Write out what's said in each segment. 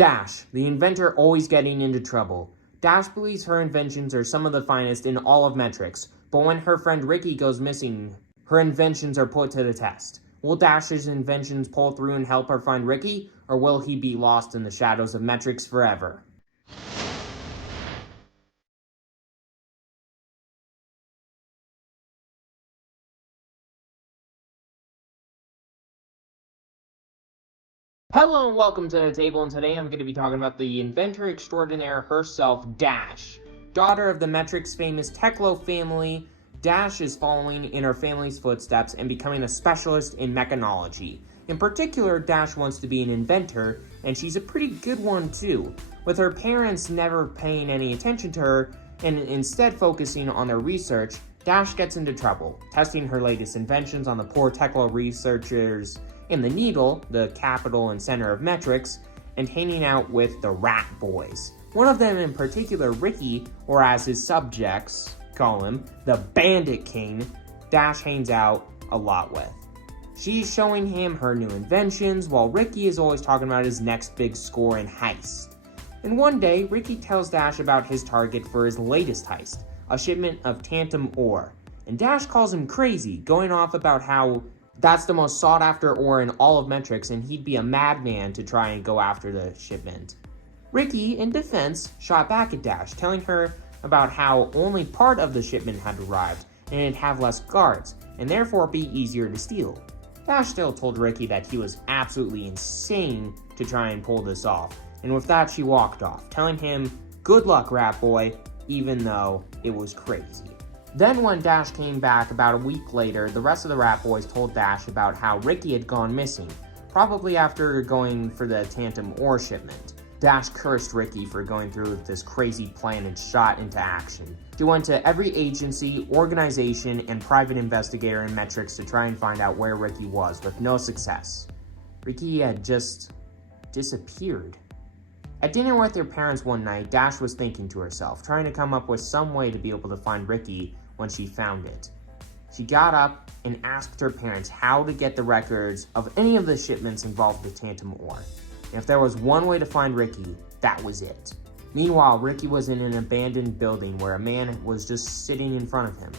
Dash, the inventor always getting into trouble. Dash believes her inventions are some of the finest in all of Metrix, but when her friend Ricky goes missing, her inventions are put to the test. Will Dash's inventions pull through and help her find Ricky, or will he be lost in the shadows of Metrix forever? Hello and welcome to the table, and today I'm going to be talking about the inventor extraordinaire herself, Dash. Daughter of the Metrix famous Teklo family, Dash is following in her family's footsteps and becoming a specialist in mechanology. In particular, Dash wants to be an inventor, and she's a pretty good one too, with her parents never paying any attention to her and instead focusing on their research. Dash gets into trouble, testing her latest inventions on the poor Teklo researchers in the Needle, the capital and center of Metrix, and hanging out with the Rat Boys. One of them in particular, Ricky, or as his subjects call him, the Bandit King, Dash hangs out a lot with. She's showing him her new inventions, while Ricky is always talking about his next big score and heist. And one day, Ricky tells Dash about his target for his latest heist, a shipment of tantum ore. And Dash calls him crazy, going off about how that's the most sought after ore in all of Metrix, and he'd be a madman to try and go after the shipment. Ricky, in defense, shot back at Dash, telling her about how only part of the shipment had arrived, and it'd have less guards, and therefore be easier to steal. Dash still told Ricky that he was absolutely insane to try and pull this off, and with that she walked off, telling him, "Good luck, Rat Boy," even though it was crazy. Then when Dash came back about a week later, the rest of the Rat Boys told Dash about how Ricky had gone missing, probably after going for the tantum ore shipment. Dash cursed Ricky for going through with this crazy plan and shot into action. She went to every agency, organization, and private investigator in Metrix to try and find out where Ricky was, with no success. Ricky had just disappeared. At dinner with her parents one night, Dash was thinking to herself, trying to come up with some way to be able to find Ricky when she found it. She got up and asked her parents how to get the records of any of the shipments involved with tantum ore. And if there was one way to find Ricky, that was it. Meanwhile, Ricky was in an abandoned building where a man was just sitting in front of him.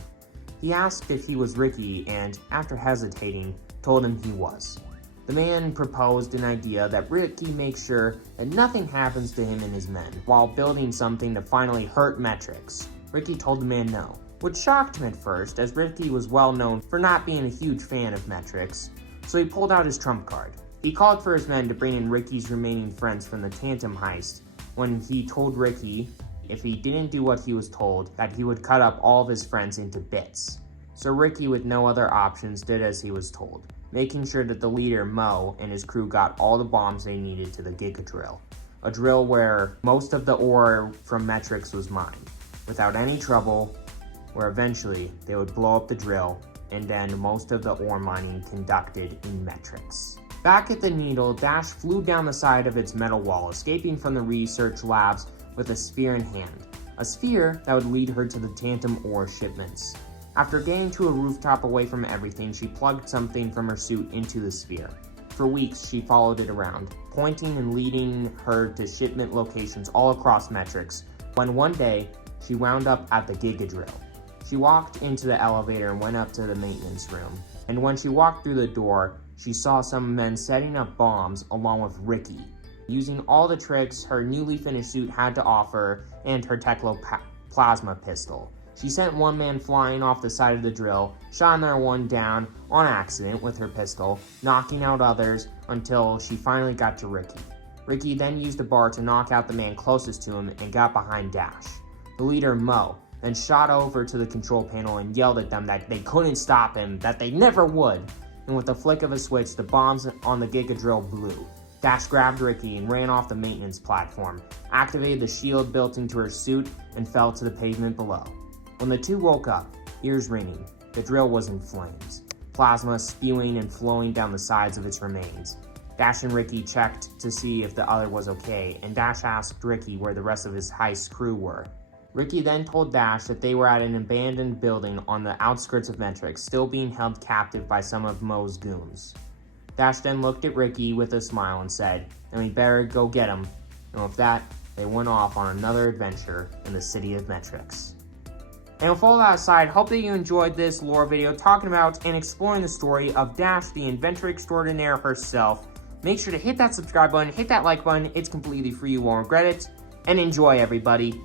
He asked if he was Ricky and, after hesitating, told him he was. The man proposed an idea that Ricky make sure that nothing happens to him and his men while building something to finally hurt Metrix. Ricky told the man no, which shocked him at first, as Ricky was well known for not being a huge fan of Metrix, so he pulled out his trump card. He called for his men to bring in Ricky's remaining friends from the tantum heist, when he told Ricky if he didn't do what he was told, that he would cut up all of his friends into bits. So Ricky, with no other options, did as he was told, making sure that the leader, Mo, and his crew got all the bombs they needed to the Giga Drill, a drill where most of the ore from Metrix was mined, without any trouble, where eventually they would blow up the drill, and then most of the ore mining conducted in Metrix. Back at the Needle, Dash flew down the side of its metal wall, escaping from the research labs with a sphere in hand, a sphere that would lead her to the tantum ore shipments. After getting to a rooftop away from everything, she plugged something from her suit into the sphere. For weeks, she followed it around, pointing and leading her to shipment locations all across Metrix, when one day, she wound up at the Giga Drill. She walked into the elevator and went up to the maintenance room, and when she walked through the door, she saw some men setting up bombs along with Ricky, using all the tricks her newly finished suit had to offer and her Teklo plasma pistol. She sent one man flying off the side of the drill, shot another one down on accident with her pistol, knocking out others until she finally got to Ricky. Ricky then used a bar to knock out the man closest to him and got behind Dash. The leader, Mo, then shot over to the control panel and yelled at them that they couldn't stop him, that they never would. And with a flick of a switch, the bombs on the Giga Drill blew. Dash grabbed Ricky and ran off the maintenance platform, activated the shield built into her suit, and fell to the pavement below. When the two woke up, ears ringing, the drill was in flames, plasma spewing and flowing down the sides of its remains. Dash and Ricky checked to see if the other was okay, and Dash asked Ricky where the rest of his heist crew were. Ricky then told Dash that they were at an abandoned building on the outskirts of Metrix, still being held captive by some of Mo's goons. Dash then looked at Ricky with a smile and said, "Then we better go get him." And with that, they went off on another adventure in the city of Metrix. And with all that aside, hope that you enjoyed this lore video talking about and exploring the story of Dash, the inventor extraordinaire herself. Make sure to hit that subscribe button, hit that like button. It's completely free, you won't regret it. And enjoy, everybody.